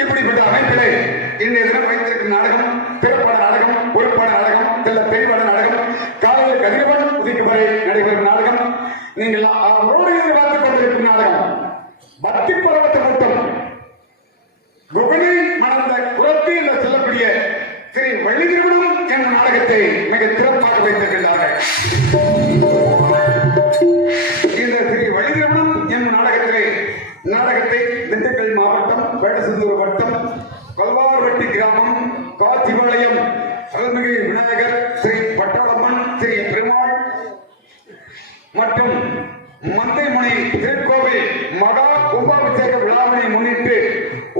இப்படிப்பட்ட அமைப்பிலே இன்றைய தினம் வைத்திருக்கும் நாடகம் திரைப்பட நாடகம் பொறுப்பான நாடகம் தெல்ல பெண்பட நாடகம் காலையில் கதிரவன் உதிக்கும் வரை நடைபெறும் நாடகம் நீங்கள் அவரோடு எதிர்பார்த்துக் கொண்டிருக்கும் நாடகம் பக்தி பருவத்தை மட்டும் குகனை மணந்த குரத்தி என்று சொல்லக்கூடிய ஸ்ரீ வள்ளி திருமணம் என்ற நாடகத்தை மிக சிறப்பாக வைத்திருக்கின்றார்கள். இந்த ஸ்ரீ வள்ளி திருமணம் என்ற நாடகத்தை திண்டுக்கல் மாவட்டம் வேடசந்தூர் வட்டம் கல்வார்வட்டி கிராமம் காட்சிபாளையம் அருள்மிகு விநாயகர் ஸ்ரீ பட்டாளம்மன் ஸ்ரீ பெருமாள் மற்றும் மந்தைமணி திருக்கோவில் மகா கும்பாபிஷேக விழாவினை முன்னிட்டு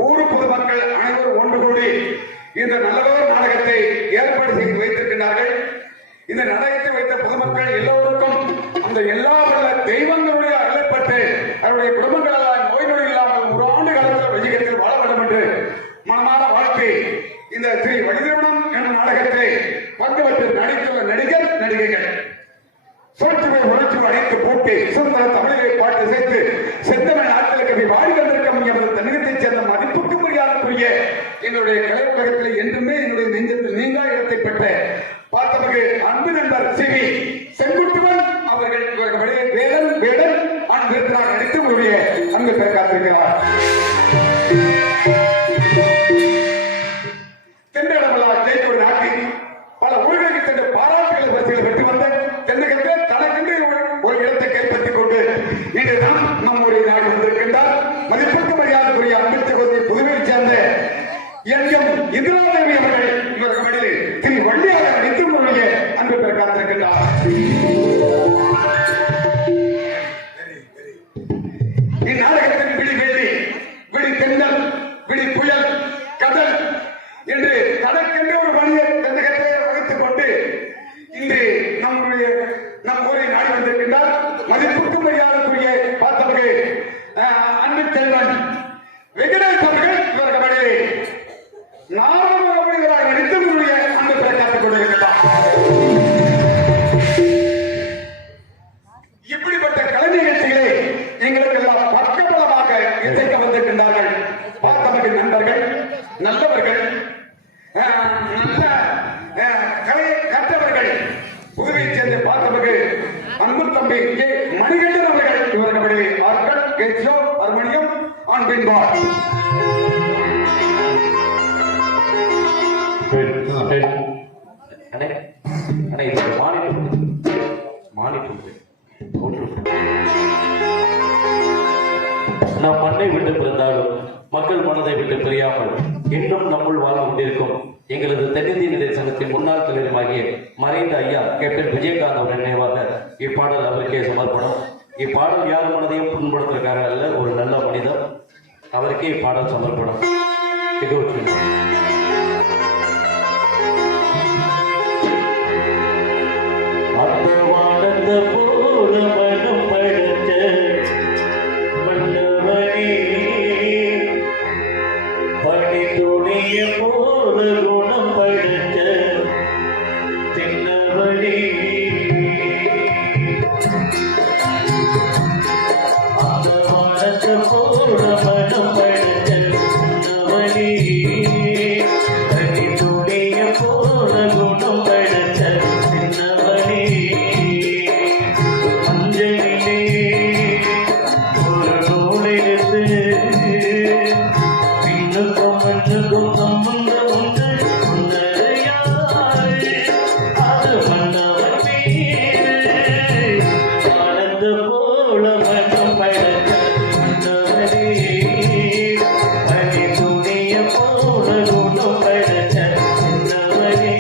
ஊர் பொதுமக்கள் அனைவரும் ஒன்று கூடி இந்த நல்லதோர் நாடகத்தை ஏற்பாடு செய்து வைத்திருக்கிறார்கள். இந்த நாடகத்தை வைத்த பொதுமக்கள் எல்லோருக்கும் அந்த எல்லா தெய்வங்களுடைய அருளப்பட்டு அவருடைய குடும்பங்களால் நோய் நொடி இல்லாமல் ஒரு ஆண்டு காலத்தில் வஜிகத்தில் வாழ வேண்டும் என்று மனமான வாழ்க்கை இந்த ஸ்ரீ வழிதிருமணம் என்ற நாடகத்தை பங்குபட்டு நடித்துள்ள நடிகர் நடிகைகள் சோற்றுவை உணர்ச்சி அடைத்து போட்டு சுந்தர தமிழை பாட்டு சேர்த்து செந்தமிழ் நாட்டில் கவி வாடி வந்திருக்கும் எனது தமிழகத்தைச் சேர்ந்த மதிப்புக்கு மரியாதைக்குரிய என்னுடைய கலை உலகத்தில் என்றுமே என்னுடைய நெஞ்சத்தில் நீங்கா இடத்தை பெற்ற பார்த்தவர்கள் அன்பு நண்பர் சிவி செங்குட்டுவன் அவர்கள் வேடன் வேடன் விருத்தினார் நடித்து உங்களுடைய அன்பு பெற காத்திருக்கிறார். தென்னடமலா ஜெயத்தோடு நாட்டில் பல ஊர்களுக்கு சென்ற பாராட்டுகளை பரிசுகளை பெற்று வந்த தென்னகத்தை தனக்கென்று ஒரு இடத்தை கைப்பற்றிக் கொண்டு இன்று தான் நம்முடைய நாடு வந்திருக்கின்றார். மதிப்புக்கு மரியாதைக்குரிய அன்பு சகோதரி புதுவையை சேர்ந்த எங்கும் இந்திராதேவி அவர்கள் இவர்கள் வழியில் திரு வள்ளியாக நடித்து உங்களுடைய அன்பு பெற காத்திருக்கின்றார். இந்நாடகத்தின் விழி வேலி விழி தென்னல் விழி புயல் கடல் என்று தனக்கென்று ஒரு வழியை தென்னகத்தை வகித்துக் கொண்டு இன்று நம் ஊரை நாடி வந்திருக்கின்றார். மதிப்புக்கு மரியாதைக்குரிய பார்த்தவர்கள் அன்பு செல்வன் வெங்கடேஷ் அவர்கள் இவர்கள் வழியிலே நார்மலாக நடித்து உங்களுடைய அன்பு பெற காத்துக் கொண்டிருக்கிறார். இப்படிப்பட்ட கலை நிகழ்ச்சிகளை எங்களுக்கு எல்லாம் பக்கபலமாக இசைக்க வந்திருக்கின்றார்கள். பார்த்தவர்கள் நண்பர்கள் நல்லவர்கள் நல்ல கலை கற்றவர்கள் புதுவையை சேர்ந்த பார்த்தவர்கள் அன்பு தம்பி கே மணிகண்டன் அவர்கள் இவர்களுடைய ஆட்கள் கேசோ ஹார்மோனியம் ஆன் பின்பார் நாம் மண்ணை விட்டு பிறந்தாலும் மக்கள் மனதை விட்டு பிரியாமல் இன்னும் நம்முள் வாழ்ந்து கொண்டிருக்கும் எங்களது தென்னிந்திய நிதி சங்கத்தின் முன்னாள் தலைவருமாகிய மறைந்த ஐயா கேப்டன் விஜயகாந்த் அவர் நினைவாக இப்பாடல் அவருக்கே சமர்ப்பணம். இப்பாடல் யார் மனதையும் புண்படுத்துவதற்காக அல்ல, ஒரு நல்ல மனிதர், அவருக்கே இப்பாடல் சமர்ப்பணம். அந்த வானந்த போல மனம் படைத்த மன்னவனே, பணி துணிய போல குணம் படைத்த தின்னவனே, அந்த வானந்த போல மனம் படைத்த மன்னவனே, பணி துணிய போல குணம் படைத்த தின்னவனே, அஞ்சலிலே ஒரு நூலெடுத்து பின்னுக்கும் மண்ணுக்கும் சம்பந்தம் உண்டு உன்னையாறு அது மன்னவன் மீது ஆனந்த போல மனம் படைத்த மன்னவனே, பனி துணிய போல குணம் படைத்த சின்னவனே.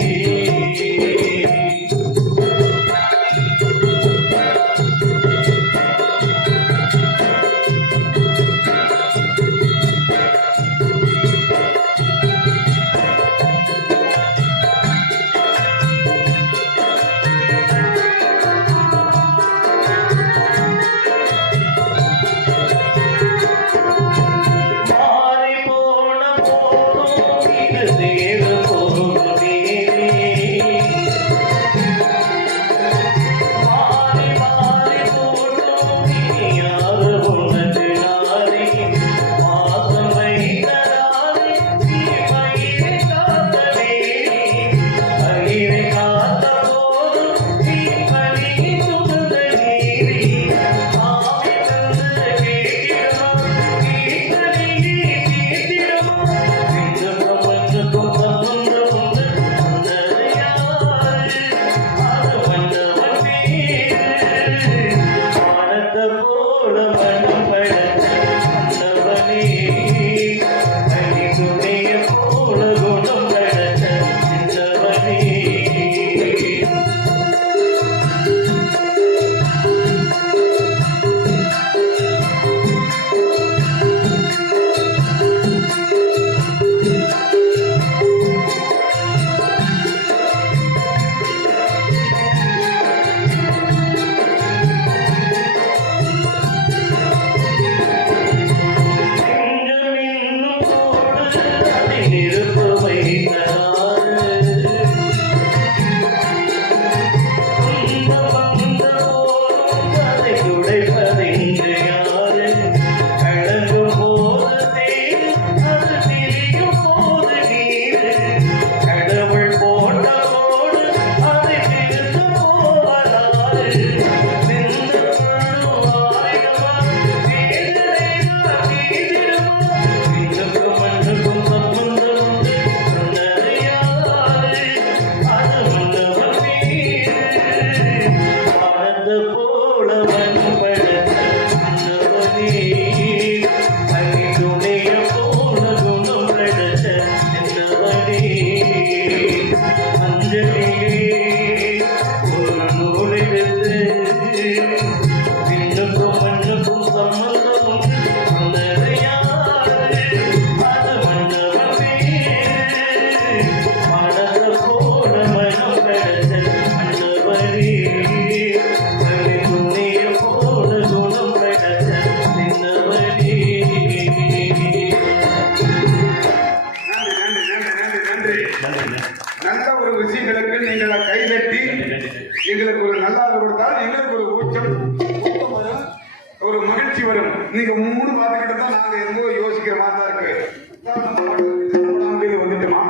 வந்துட்டுமா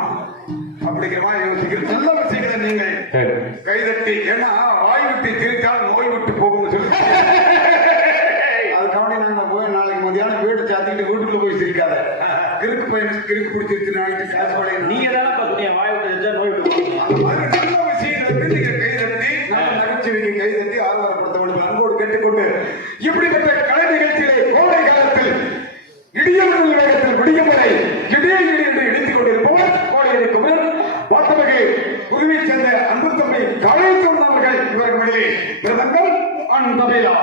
அப்படிங்கிற மாதிரி யோசிக்கிற நல்ல விஷயங்களை நீங்கள் சரி. கைதட்டி, ஏன்னா வாய் விட்டு சிரித்தால் நோய் விட்டு போகும்னு சொல்லி அதுக்காண்டி நாங்க போய் நாளைக்கு மதியானம் வீடு சாத்திக்கிட்டு வீட்டுக்குள்ள போய் சிரிக்காத. கிறுக்கு பையனுக்கு கிறுக்கு பிடிச்சிருச்சு நாளைக்கு காசு வளைய நீங்க தானே பாத்தீங்க வாய் விட்டு இருந்தா நோய் விட்டு போறீங்க. அந்த மாதிரி நல்ல விஷயங்களுக்கு நீங்க கைதட்டி நல்ல நகைச்சுவைக்கு கைதட்டி ஆர்வப்படுத்த வேண்டும் அன்போடு கேட்டுக்கொண்டு இப்படிப்பட்ட கலை நிகழ்ச்சிகளை கோடை காலத்தில் இடியமின் வேகத்தில் விடியும் வரை இடிய இடி என்று இடித்துக் கொண்டிருப்பவர் கோடை இருக்கும் வார்த்தமிகு குருவை சேர்ந்த அன்பு தம்பி கலை சொன்னவர்கள் இவர்கள் வெளியே பிரதங்கள் அன்பமையா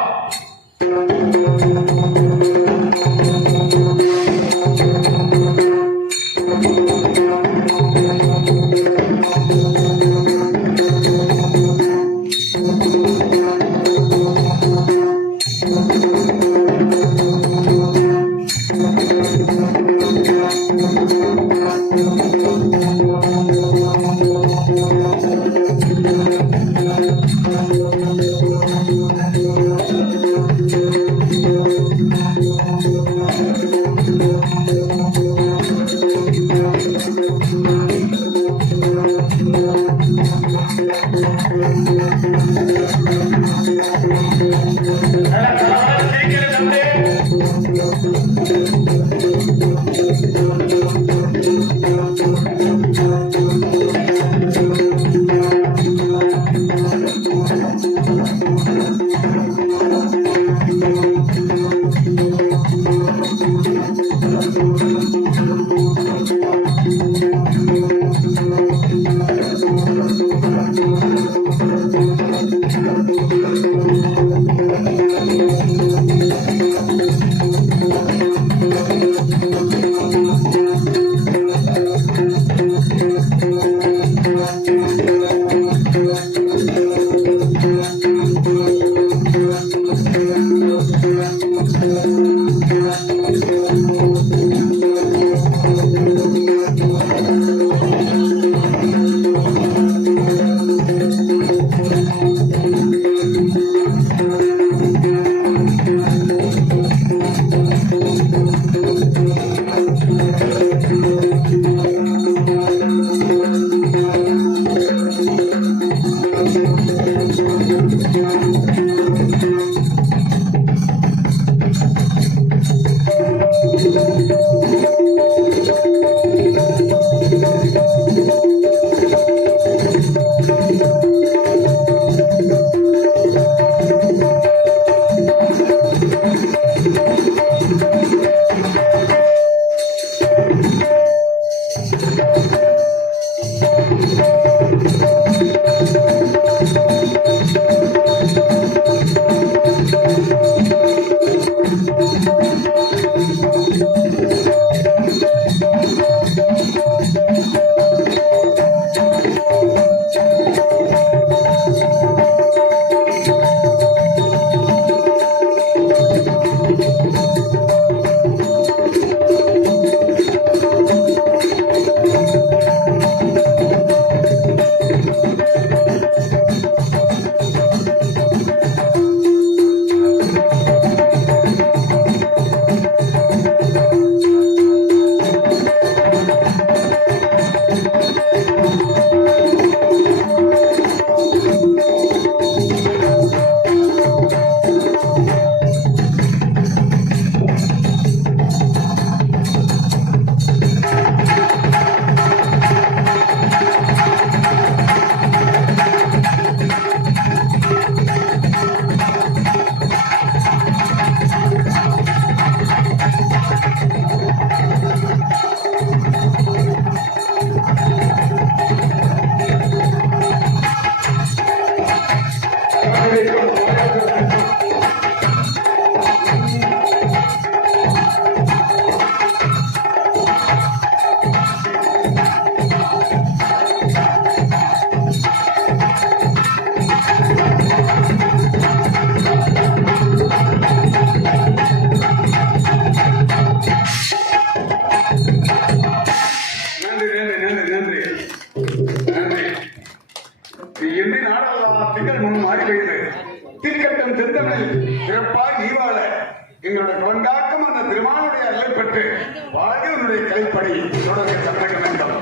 வாழ்க்கை உன்னுடைய கலைப்படை தொடர்ந்து தந்தக வேண்டும்.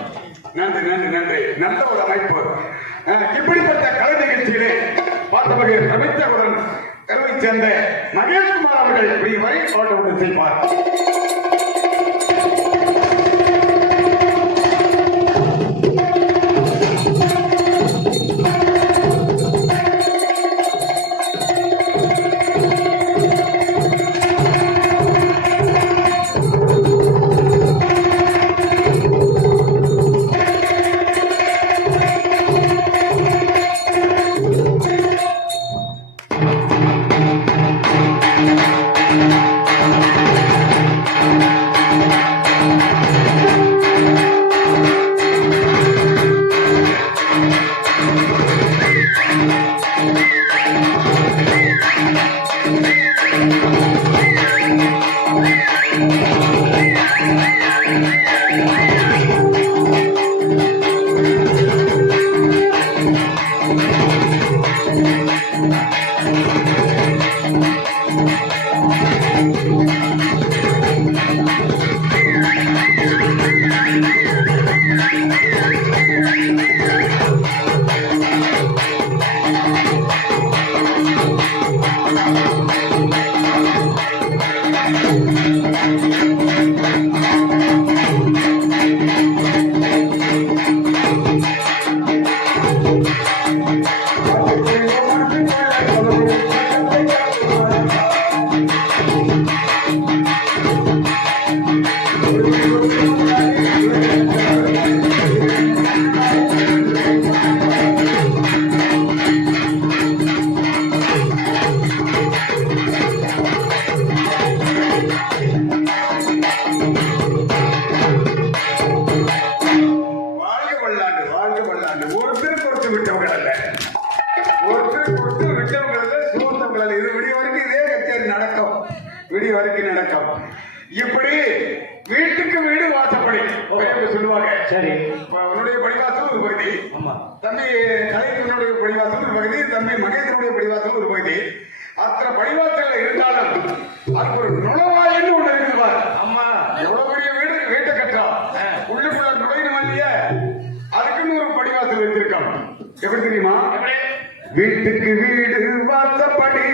நன்றி நன்றி நன்றி. நல்ல ஒரு அமைப்பு. இப்படிப்பட்ட கலை நிகழ்ச்சியிலே பார்த்த வகை பிரமித்தவுடன் கருவை சேர்ந்த மகேஷ்குமார் அவர்கள் இப்படி வரை தோட்டம் செய்வார். இப்படி வீட்டுக்கு வீடு வாசப்படி சொல்லுவாங்க. சரி, உன்னுடைய படிவாசல் ஒரு பகுதி, தம்பி கலைஞனுடைய படிவாசல் ஒரு பகுதி, தம்பி மகேந்திரனுடைய படிவாசல் ஒரு பகுதி. அத்தனை படிவாசல் இருந்தாலும் அதுக்கு ஒரு நுழைவாயின்னு ஒண்ணு இருக்குவார். அம்மா எவ்வளவு பெரிய வீடு, வீட்டை கட்டா உள்ளுக்குள்ள நுழையணும் இல்லையா, அதுக்குன்னு ஒரு படிவாசல் வச்சிருக்கோம். எப்படி தெரியுமா? வீட்டுக்கு வீடு வாசப்படி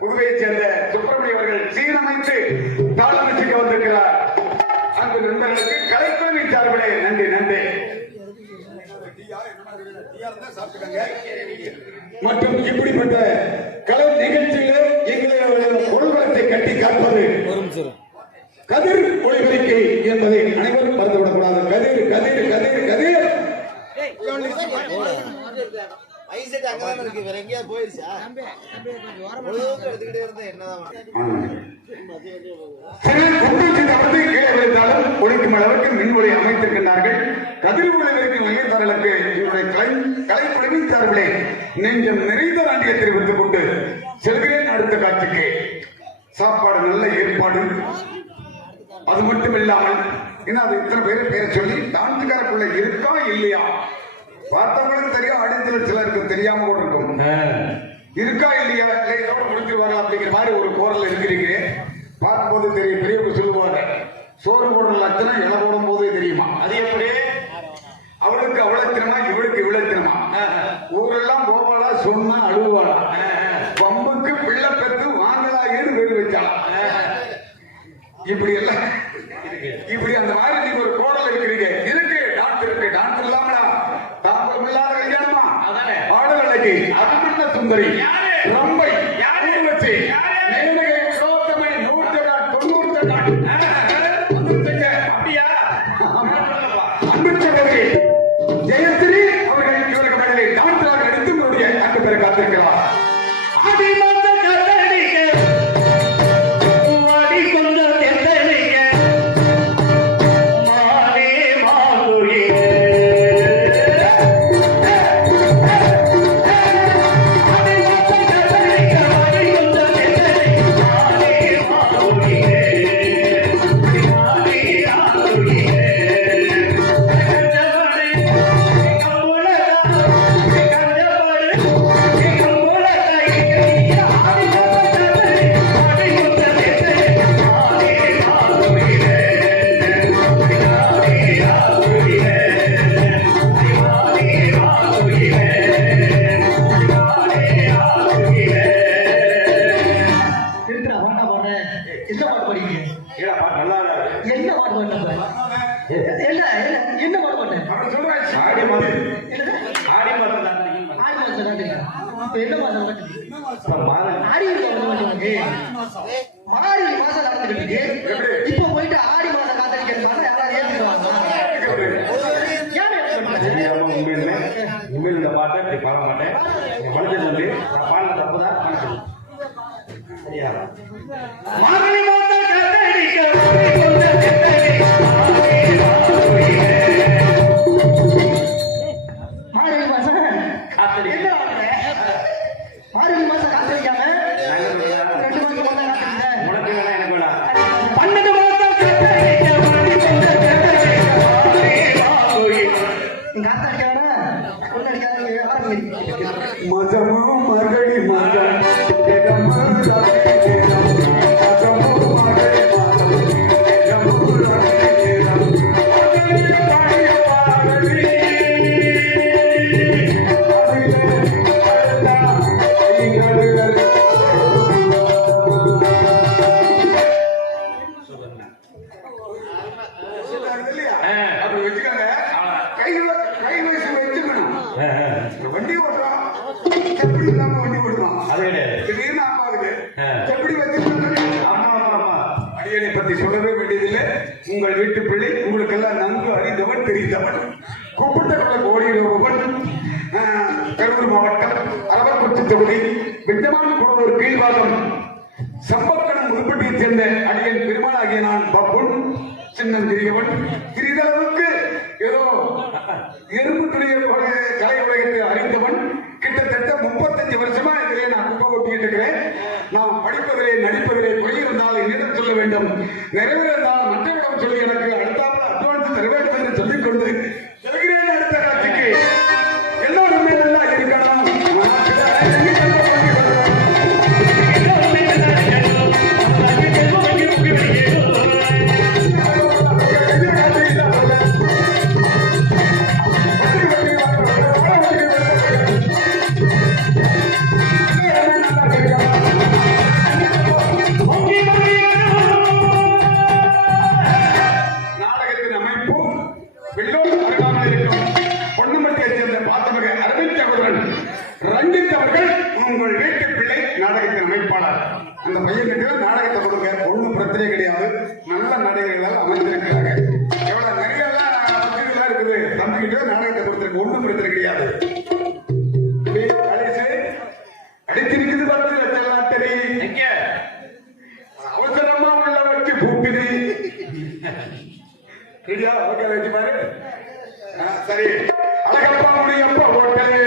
புதுவையைச் சேர்ந்த சுப்பிரமணிய அவர்கள் சீரமைத்து தாளமிச்சுக்க வந்திருக்கிறார். அன்பு நண்பர்களுக்கு கலைக்குழுவின் சார்பிலே நன்றி நன்றி. மற்றும் இப்படிப்பட்ட கலை நிகழ்ச்சியிலே எங்களுடைய பொருள்வளத்தை கட்டி காப்பது கதிர் ஒளிபெருக்கை என்பதை அனைவரும் மறந்துவிடக்கூடாது. கதிர் கதிர் கதிர் கதிர் ஒழிக்கும் அளவுக்கு மின்வொலி அமைத்திருக்கின்றார்கள். கதிர் ஒளிபெருக்கி மையத்தாரர்களுக்கு என்னுடைய கலைப்பணிவின் சார்பிலே நெஞ்சம் நிறைந்த நன்றியை தெரிவித்துக் கொண்டு செல்கிறேன். அடுத்த காட்சிக்கு சாப்பாடு நல்ல ஏற்பாடு. அது மட்டும் இல்லாமல் அது இத்தனை பேரை சொல்லி டான்ஸுக்காரக்குள்ள இருக்கா இல்லையா பார்த்தவங்களுக்கு தெரியும், அடுத்த சிலருக்கு தெரியாம கூட இருக்கும். இருக்கா இல்லையா இதோட முடிஞ்சிருவாங்க அப்படிங்கிற மாதிரி ஒரு கோரல் இருக்கிறீங்க. பார்க்கும்போது தெரியும். பெரியவங்க சொல்லுவாங்க, சோறு போடுற லட்சணம் இலை போடும் போதே தெரியுமா. அது எப்படி அவளுக்கு அவ்வளத்தினமா இவளுக்கு இவ்வளத்தினமா. ஊரெல்லாம் கோபாலா சொன்னா அழுவாளா, பம்புக்கு பிள்ளை பெற்று வாங்கலா ஏன்னு பேரு வச்சாளா. இப்படி எல்லாம் இப்படி அந்த மாதிரி நீங்க ஒரு கோடல் இருக்கிறீங்க. இருக்கு டான்ஸ் இருக்கு. டான்ஸ் இல்லாமலா தாம்பரம் இல்லாத கல்யாணமா ஆடவர்களுக்கு அபிமன்ன சுந்தரி ரம்பை ஊர்வசி மேனகை சோத்தமை 190 அப்படியா அன்பு சகோதரி ஜெயஸ்ரீ அவர்கள் இவருக்கு பதிலே டான்ஸாக எடுத்து உங்களுடைய அன்பு பெற காத்திருக்கிறார். என்ன என்ன பண்ண மாட்டேன் அவன் சொல்றான் ஆடி மாதம் ஆடி மாதம் தான் ஆடி மாசம் காட்டுறீங்க இப்ப என்ன மாசம் காட்டுறீங்க மாதம் ஆடி மார்கழி மாசம் நடந்துட்டு இப்போ போயிட்டு ஆடி மாசம் காத்திருக்கிறது பார்த்தா யாராவது ஏத்துக்குவாங்க தெரியாம உண்மையில இந்த பாட்டை இப்படி பாட மாட்டேன் என் மனதில் வந்து நான் பாடின தப்புதான் மன்னிச்சிடுங்க. சரியா மார்கழி மாதம் காத்தடிக்க மார்கழி மாசம் காத்தடிக்க என்ன மார்கழி மாசம் காத்திருக்காம 2 மாசம் மட்டும் காத்திருக்கேன் உனக்கு வேணா எனக்கு வேணா 12 மாசம் காத்தடிக்காம ஒண்ணு அடிக்காத ஆரம்பிங்க மதமும் மரடி மதம் தினமும் ராணி தினம். மதமும் மரடி மதம் தினமும் ராணி தினம். மதமும் ராணி பாரதி. அதிலே அழுதா கைகளுகள். இல்லையா? அப்படி வச்சுக்கோங்க. கை வயசு வச்சுக்கணும். வண்டி ஓட்டுறான் செப்படி இல்லாம வண்டி ஓட்டுறான் அது கிடையாது. திடீர்னு ஆப்பாவுக்கு ஆ. செப்படி வச்சு ஆமா ஆமா ஆமா அடியனை பத்தி சொல்லவே வேண்டியதில்லை. உங்கள் வீட்டு பிள்ளை உங்களுக்கெல்லாம் நன்கு அறிந்தவன் தெரிந்தவன் கூப்பிட்ட குல கோடியுடன் கரூர் மாவட்டம் அரவக்குறிச்சி தொகுதி விட்டமான் குடலூர் கீழ்வாகம் சம்பக்கணம் முதுப்பட்டியைச் சேர்ந்த அடியன் பெருமாள் ஆகிய நான் பப்புன் சின்னஞ்சிறியவன் சிறிதளவுக்கு ஏதோ எறும்பு துணியை கலை உலகத்தை அறிந்தவன் கிட்டத்தட்ட 35 வருஷமா இதிலே நான் குப்பை கொட்டிட்டு இருக்கிறேன். நான் படிப்பதிலே நடிப்பதிலே பொய் இருந்தால் என்னிடம் சொல்ல வேண்டும், நிறைவேறினால் மற்றவரிடம் சொல்லி எனக்கு அடுத்தாப்புல அட்வான்ஸ் தர வேண்டும் என்று சொல்லிக் கொண்டு செல்கிறேன். அடுத்த காட்சிக்கு எல்லோருமே நல்லா இருக்கணும். நாடகத்தின் அமைப்பு வெள்ளோடு அருகாமல் இருக்கும் பொன்னமட்டியைச் சேர்ந்த பாத்தமிக அரவிந்த் சகோதரன் ரஞ்சித் அவர்கள் உங்கள் வீட்டு பிள்ளை நாடகத்தின் அமைப்பாளர். அந்த பையனுக்கு நாடகத்தை கொடுங்க, ஒன்றும் பிரச்சனை கிடையாது. நல்ல நடிகர்களால் அமைந்திருக்கிறாங்க. எவ்வளவு நிறைய வசதிகளா இருக்குது. தம்பிக்கிட்ட நாடகத்தை கொடுத்திருக்கு, ஒன்றும் பிரச்சனை கிடையாது. அடிச்சிருக்குது 10 லட்சம் லாட்டரி. எங்க அவசரமா உள்ள வச்சு பூக்குது. சரியா? ஓகே வச்சு பாரு. சரி, அழகப்பா முடியப்பா ஓட்டலே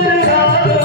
ஒரு ராகம்